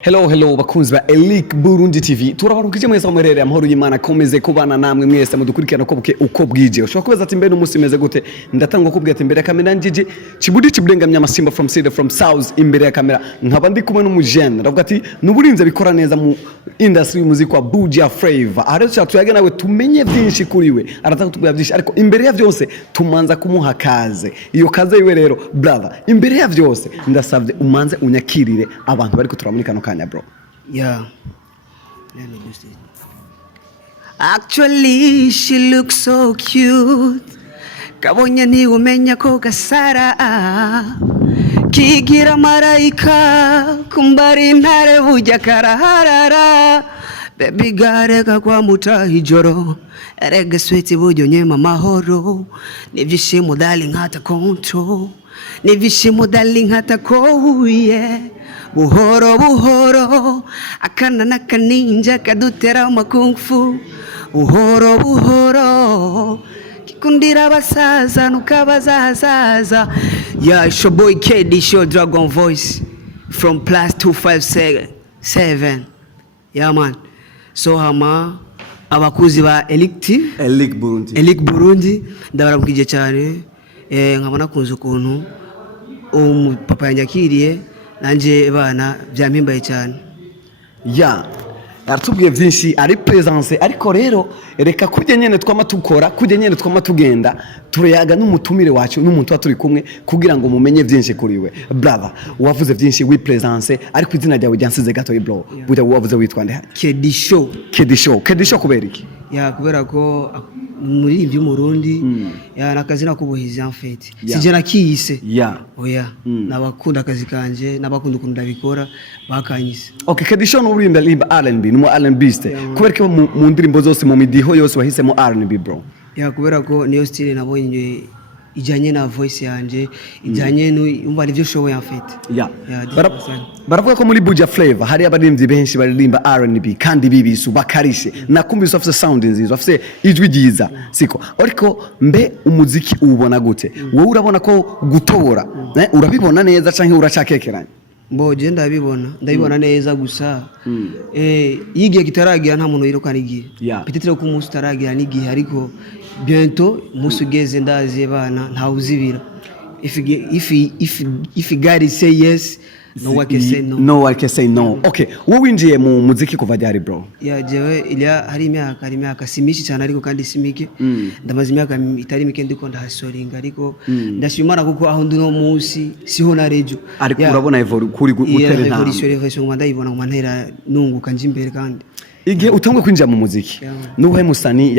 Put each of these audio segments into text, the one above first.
Hello bakunzi ba Elic Burundi TV turabarukije mwese amerere amahoro y'Imana komeze kubana namwe mwese mudukurikirana uko bwije ushobora kubaza ati mbe n'umunsi meze gute ndatanga kubwira ati mbere ya kamera njije kibudi kiburengamya amasimba from south imbere ya kamera nkaba ndi kumwe n'umujene ndavuga ati nuburinze bikora neza mu industry y'umuziki wa Buja Flavor ariko cyatuyaga nawe tumenye byinshi kuri we arataka tubwira byinshi ariko imbere ya byose tumanza kumuha kaze iyo kaze yiwe rero brother imbere ya byose ndasavye umanze unyakirire abantu bari kuturamurikana kanya bro. Yeah. Let me just do it. Actually, she looks so cute. Kabonye ni umenya ko gasara. Kigira maraika kumbari ntare bujya karaharara. Baby garega kwa mutahijoro. Erega sweet buryo nyema mahoro. Nivyishimo darling hata control. Nivyishimo darling hata yeah. Buhoro buhoro akana nakaninja kadutera makungfu buhoro buhoro kikundira basaza nukabazazaza. Yeah, it's your boy KD Show Dragon Voice from +257. Yeah man, so hama abakuzi ba Elic Burundi ndabaramukije cyane nkabona kunze ukuntu papa yanyakiriye nanje bana byampimbaye cyane. Ya aratubwiye byinshi ari presence ariko rero reka kujye nyene twamatukora kujye nyene twamatugenda turayaga n'umutumire wacu n'umuntu waturi kumwe kugira ngo mumenye byinshi kuri we brother wavuze byinshi we presence ariko izina ryawe ryansize gato bro buja wavuze witwa nde KD Show kubera iki ya kubera ko muri by'umurundi ya nakazina kubuhizi en fait sije nakiyise oya nabakunda akazi kanje nabakunda ukunda bikora bakanyise. Okay, KD Show no urimba R&B no R&B ste kubera ko mu ndirimbo zose mu midiho yose wahisemo R&B bro. Ya kubera ko niyo style nabonye ijanye na voice yanje ijanye n'umva nivyo show en fait. Baravuga ko muri Buja Flavor hari abaririmbyi benshi baririmba R&B kandi bibisu bakarishe nakumvise afite sound nziza afite ijwi ryiza siko ariko mbe umuziki ubona gute wowe urabona ko gutobora urabibona neza canke uracakekeranya? Mbo je ndabibona neza gusa yigiye kitaragira nta muntu yirukana igihe peut-être ko umunsi utaragira n'igihe ariko bientôt musugeze ndazi bana nta uzibira if God say yes no one can say no. Okay, wowe winjiye mu muziki kuva ryari bro? Ya jewe ilya hari imyaka simishi cyane ariko kandi simike ndamaze imyaka itari mike ndiko ndahasoringa ariko ndashimana kuko aho ndi no munsi siho na rejo ariko urabona kuri gutere nta evolution ngwanda ibona mu ntera nunguka nje imbere kandi igihe utangwe kwinjira mu muziki nuhe musani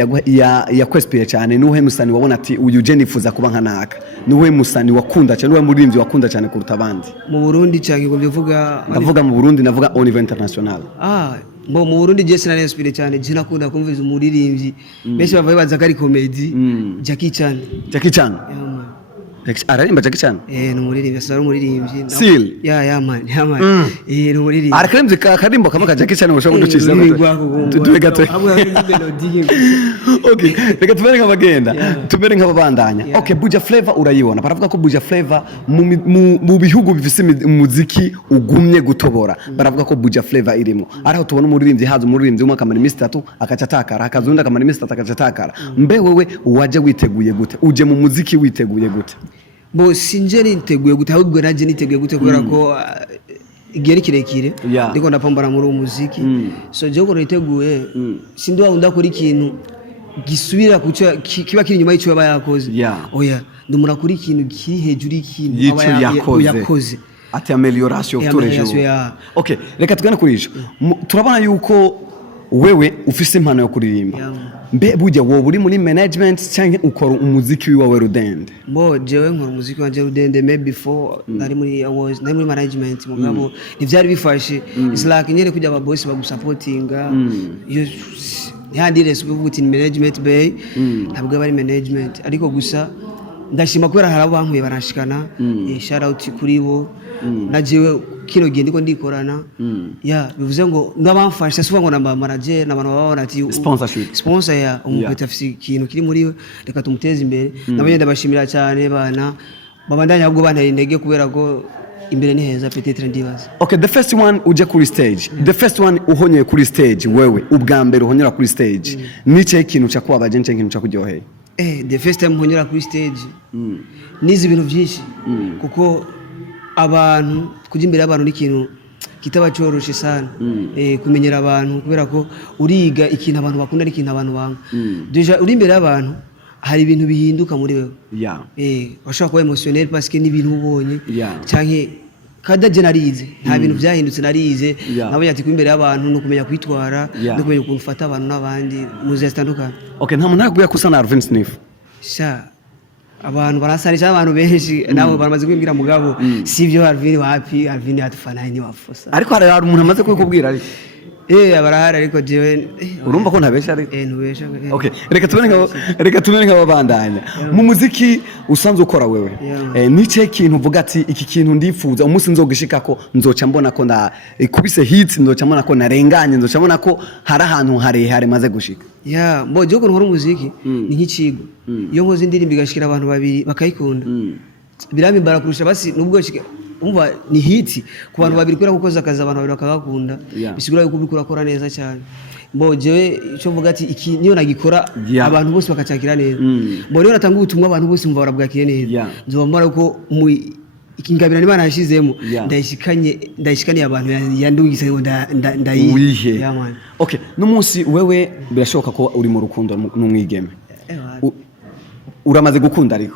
yakwespire cyane nuhe musani wabona ati uyu je nifuza kuba nkanaka nuhe musani wakunda cyane nuhe muririmbyi wakunda cyane kuruta abandi mu Burundi cyane ngo bivuga ndavuga mu Burundi navuga au niveau international? Mu Burundi je sinari inspire cyane je nakunda kumviza umuririmbyi benshi bava baza kari comedy Jackie Chan ararimba Jackie Chan n'umuririmbyi asara umuririmbyi Seal man n'umuririmbyi arakarimze karimbo kamaka Jackie Chan ushobora kuduciza tuwe gato. Okay, reka tumere nk'abagenda tumere nk'ababandanya. Okay, Buja Flavor urayibona baravuga ko Buja Flavor mu bihugu bifise umuziki ugumye gutobora baravuga ko Buja Flavor irimo araho tubona umuririmbyi haza umuririmbyi umwe akamara iminsi 3 akacatakara akazunda akamara iminsi 3 akacatakara mbe wewe waje witeguye gute uje mu muziki witeguye gute? Bo sinje niteguye gute ahubwo naje niteguye gute kubera ko igeri kirekire ndiko ndapambana muri umuziki so je ko niteguye sindi wa undakora ikintu gisubira kuca kiba kiri nyuma y'icyo yakoze oya ndumura kuri ikintu kiri hejuru y'ikintu yakoze ati amelioration tous les jours. Okay, reka tugana kuri ico turabona yuko wewe ufise impano yo kuririmba mbe bujya wowe uri muri management cyangwa ukora umuziki wawe rudende? Bo jewe nkora umuziki wanje rudende maybe before nari muri management mugabo ntivyari bifashe it's like nyere kujya aba boss bagusupportinga yandire subuti management bay ntabwo bari management ariko gusa ndashima kubera hari abankuye barashikana shout out kuri bo najewe kino gihe ndiko ndikorana bivuze ngo ndabamfasha suba ngo namba manager n'abantu babona ati sponsor ya umupeta afisi ikintu kiri muri we reka tumuteze imbere nabanye ndabashimira cyane bana babandanya ahubwo bantera intege kubera ko imbere ni heza peut-être ndibaza. Okay, the first one uje kuri stage. The first one uhonyeye kuri stage wewe ubwa mbere uhonyera kuri stage. Nice ikintu cyakubabaje nice ikintu cyakuryoheye? The first time uhonyera kuri stage. Nizi ibintu byinshi kuko abantu kujya imbere y'abantu ni ikintu kitaba cyoroshe sana. Kumenyera abantu kubera ko uriga ikintu abantu bakunda ari ikintu abantu banga. Deja uri imbere y'abantu hari ibintu bihinduka muri wewe. Washobora kuba emotionnel parce que ni ibintu ubonye cyangwa kada generalize nta bintu byahindutse narize nabonye ati imbere y'abantu no kumenya kwitwara no kumenya ukuntu ufata abantu n'abandi muze zitandukanye. Okay, nta muntu akubwiye kusa na Alvin Sniff. Abantu barasanisha abantu benshi nawe baramaze kwimbira mugabo sivyo Alvin wapi Alvin atufana ni wafosa ariko hari umuntu amaze kubikubwira ariko abarahari ariko jewe urumva ko ntabesha ariko ntubesha. Okay, reka tumene nk'ababandanya mu muziki usanzwe ukora wewe nice kintu uvuga ati iki kintu ndifuza umunsi nzogishikako nzoca mbona ko ikubise hits nzoca mbona ko narenganye nzoca mbona ko hari ahantu harehare maze gushika. Mbo joko nkora umuziki ni nk'ikigo iyo nkoze indirimbo igashikira abantu babiri bakayikunda biramimbara kurusha basi nubwo umva ni hiti ku bantu babiri kwera gukoza akazi abantu babiri bakagakunda bisigura yuko ubikora kora neza cyane. Mbo jewe cyo mvuga ati iki niyo nagikora abantu bose bakacakira neza. Mbo rero natanga ubutumwa abantu bose mva barabwakiye neza nzobambara ko ikingabira n'Imana yashizemo ndayishikanye abantu yandugise ngo ndayihe. Okay, n'umunsi wewe birashoboka ko uri mu rukundo n'umwigeme uramaze gukunda ariko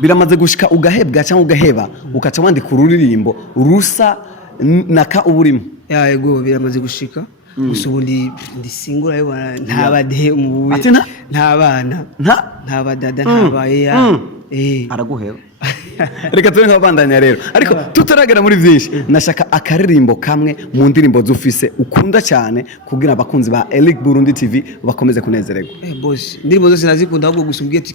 biramaze gushika ugahebwa cyangwa ugaheba ukaca wandika ururirimbo rusa naka uburimo? Biramaze gushika gusa ubundi ndi single yabona nta bade mu buye nta bana nta badada nta baye araguheba. Reka tube nk'abandanya rero ariko tutaragera muri byinshi nashaka akaririmbo kamwe mu ndirimbo zufise ukunda cyane kugira abakunzi ba Elic Burundi TV bakomeze kunezererwa. Boss indirimbo zose nazikunda ahubwo gusumbye ati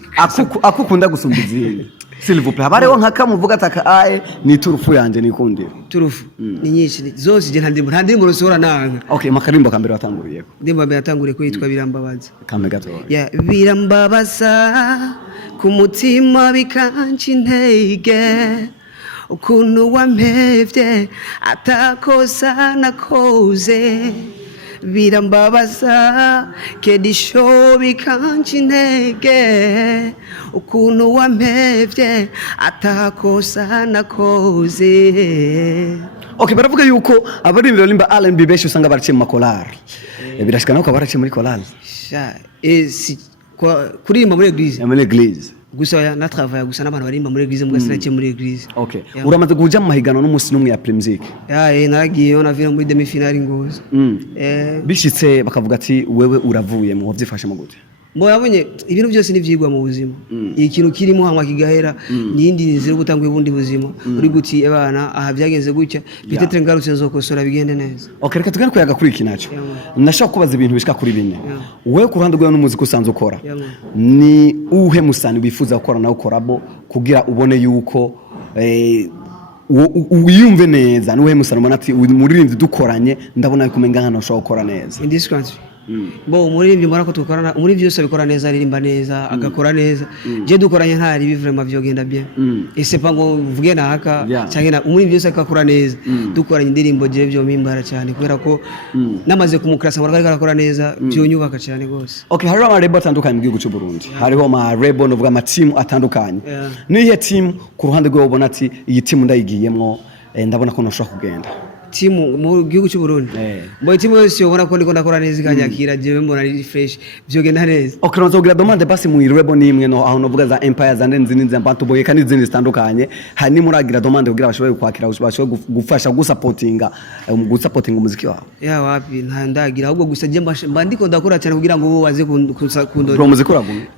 akukunda gusumba izindi s'il vous plaît habareho nkakamuvuga ataka aye ni turufu yanje nikundira turufu ni nyinshi zose je nta ndirimbo rusora nanga. Okay, makarimbo kambere watanguriyeko ndimba mbere yatanguriye ko yitwa birambabaza kame gato birambabaza ku mutima bikanci intege ukuntu wampevye atakosa nakoze birambabaza kedisho bikanci intege ukuntu wampevye atakosa nakoze. Okay, baravuga yuko abaririmbira limba R&B benshi usanga baraciye mu makolari birashika nako baraciye muri kolari kuririmba muri eglise gusa na travail gusa n'abantu barimba muri eglise mugasirakiye muri eglise. Okay, uramaze kuja mu mahigano n'umunsi n'umwe ya Premizik? Naragiye navira muri demi finale ngozi. Bishitse bakavuga ati wewe uravuye mu byifashe mu gute? Mbo yabonye ibintu byose nivyigwa mu buzima ikintu kirimo hamwe kigahera nindi nzira gutanga ubundi buzima uri guti abana aha byagenze gutya bitete ngarutse nzokosora bigende neza. Okay, reka tugane kuyaga kuri iki naco nashaka kubaza ibintu bishika kuri bine wewe ku ruhande rwawe n'umuziki usanzwe ukora ni uhe musani wifuza gukora nawe ukorabo kugira ubone yuko uyumve neza ni uhe musani ubona ati muririmbyi dukoranye ndabona yuko umenga nkana ushobora gukora neza in this country? Bo umuririmbyi mbona ko tukorana umuririmbyi yose abikora neza aririmba neza agakora neza je dukoranye ntari bivurema byogenda bien ese pango mvuge naka cyangwa umuririmbyi yose akakora neza dukoranye indirimbo je byo mimbara cyane kubera ko namaze kumukrasa ngo akora neza byo nyubaka cyane gose. Okay, hariho ama label atandukanye mu gihugu cy'u Burundi hariho ama label no vuga ama team atandukanye niye team ku ruhande rwawe ubona ati iyi team ndayigiyemwo ndabona ko nashaka kugenda timu mu gihugu cy'u Burundi boy timu yose ubona ko ndiko ndakora neza ikanyakira jewe mbona ari fresh byogenda neza. Okay, nzogira demande basi mu irebo nimwe no aho novuga za empire za ndenzi mbantu boye kandi zindi zitandukanye hani muragira demande kugira bashoboye kwakira bashoboye gufasha gusupportinga umuziki wawe wapi nta ndagira ahubwo gusa je mbandiko ndakora cyane kugira ngo bo waze kundora bro muziki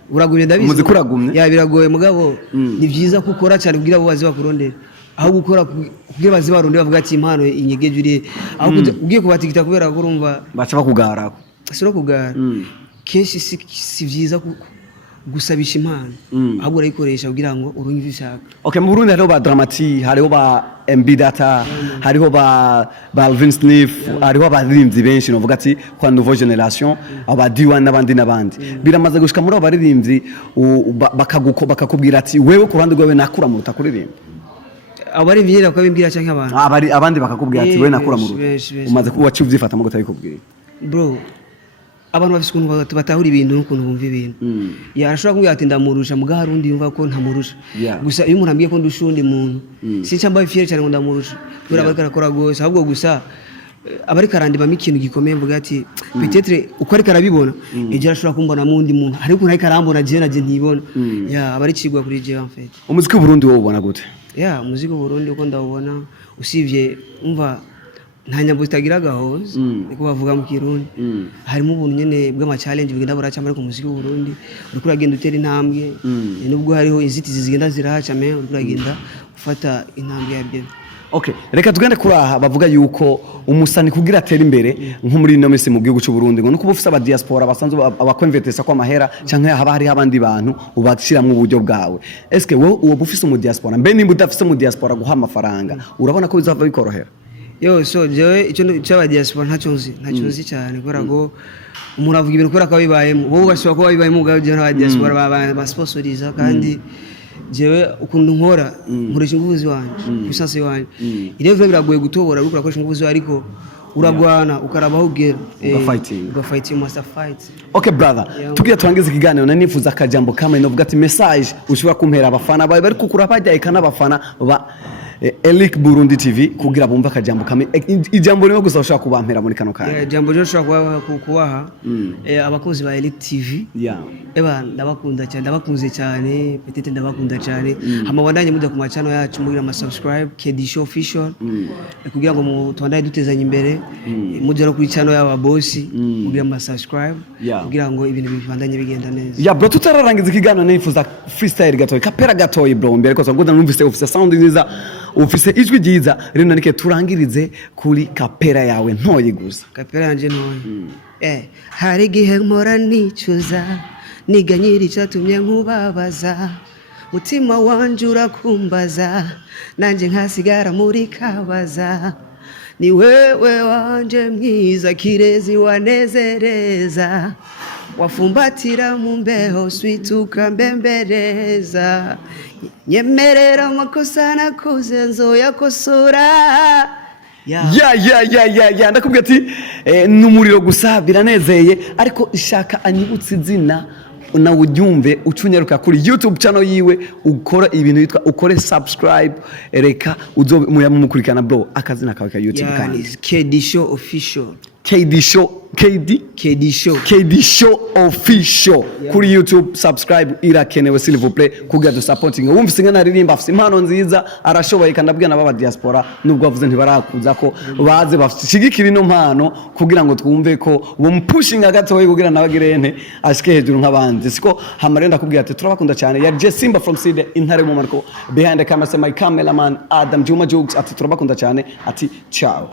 uragumye ndabizi muziki uragumye biragoye mugabo ni byiza gukora cyane kugira bo waze bakurondera aho gukora kugira bazibarundi bavuga ati impano inyegeje uri aho ugiye kubatigita kubera ko urumva baca bakugara siro kugara kenshi si byiza gusabisha impano ahubwo urayikoresha kugira ngo urunye ibishaka. Okay, mu Burundi hariho ba Dramati hariho ba MB Data hariho ba Alvin Sniff hariho abaririmbyi benshi novuga ati kwa nouveau generation aba D1 n'abandi biramaze gushika muri abo baririmbyi bakakubwira ati wewe ku ruhande rwawe nakura mu rutakuririmba abari vyera ko bimbwira canke abantu abandi bakakubwira ati we nakura mu rugo umaze kuba civyifatamo gutabikubwira bro abantu bafise ukuntu batahura ibintu n'ukuntu bumva ibintu yarashobora kumbwira ati ndamurusha muga hari undi yumva ko ntamurusha gusa iyo umuntu ambwiye ko ndusha undi muntu sinca mbaye fier cyane ngo ndamurusha kubera bariko arakora gose ahubwo gusa abari karandibamo ikintu gikomeye mvuga ati peut-être uko ari karabibona ejo arashobora kumbona mu wundi muntu ariko umuntu ari karambona je naje ntibona abari cigwa kuri je en fait umuziki w'u Burundi wowe ubona gute umuziki w'u Burundi uko ndawubona usivye umva nta nyambo zitagira gahoza niko bavuga mu Kirundi harimo ubuntu nyene bw'ama challenge bigenda buraca muri ku muziki w'u Burundi uriko uragenda utera intambwe nubwo hariho inzitizi zigenda zirahaca mais uriko uragenda ufata intambwe ya bien. Okay, reka tugende kuraha bavuga yuko umusani kugira atera imbere nko muri ino misi mu gihugu cy'u Burundi ngo nuko bufisa aba diaspora basanzwe abakonvertesa kwa mahera canke haba hari abandi bantu ubashiramwe uburyo bwawe. Eske wowe uwo bufisa mu diaspora mbe nimba udafise mu diaspora guha amafaranga urabona ko bizava bikorohera? So jewe ico cy'aba diaspora ntacyo nzi cyane kubera ko umuntu avuga ibintu kubera ko bibayemo wowe ugashobora kuba bibayemo ubwawe je n'aba diaspora basponsoriza kandi jewe ukuntu nkora nkoresha ingufu wanje puissance wanje irevye biragoye gutobora ariko urakoresha ingufu ariko uragwana ukarabaho ugera ugafighting must fight. Okay brother tugiye turangiza ikiganiro na nifuza akajambo kamwe novuga ati message ushobora kumpera abafana bawe bari kukura bajya ikana abafana ba Elic Burundi TV kugira bumva akajambo kamwe ijambo rimwe gusa ushaka kubampera muri kano kanya. Ijambo ryo ushaka kubaha abakozi ba Elic TV ndabakunda cyane ndabakunze cyane petite ndabakunda cyane amabandanye muda ku macano yacu mugira ama subscribe KD Show official kugira ngo mu twandaye dutezanye imbere mujya no kuri channel y'aba boss mugira ama subscribe kugira ngo ibintu bibandanye bigenda neza. Bro tutararangiza ikiganiro nifuza freestyle gatoyi kapera gatoyi bro mbere ko ngo numvise ufise sound nziza ufise ijwi ryiza rero nanike turangirize kuri kapera yawe ntoyi gusa. Kapera yanje ntoyi hari gihe mpora nicuza niganyira icyatumye nkubabaza mutima wanje urakumbaza nanje nkasigara muri kabaza ni wewe wanje mwiza kirezi wanezereza wafumbatira mu mbeho swituka mbembereza nyemerera amakosa nakoze nzoyakosora ndakubwira ati n'umuriro gusa biranezeye ariko ishaka anyibutse izina na udyumve ucunyaruka kuri YouTube channel yiwe ukora ibintu yitwa ukore subscribe reka uzo mukurikana bro akazina kawe ka YouTube kandi KD Show official KD Show official kuri YouTube subscribe irakenewe s'il vous plaît kugira du supporting wumvise ngana aririmba afise impano nziza arashoboye kandi abwira naba diaspora nubwo bavuze ntibarakuza ko baze bashigikira ino mpano kugira ngo twumve ko bo pushing agatoye kugira nabagirente ashike hejuru nk'abandi siko hamarenda kubwira ati turabakunda cyane ya Simba from Side intare mu marko behind the camera my cameraman Adam Juma Jokes ati turabakunda cyane ati ciao.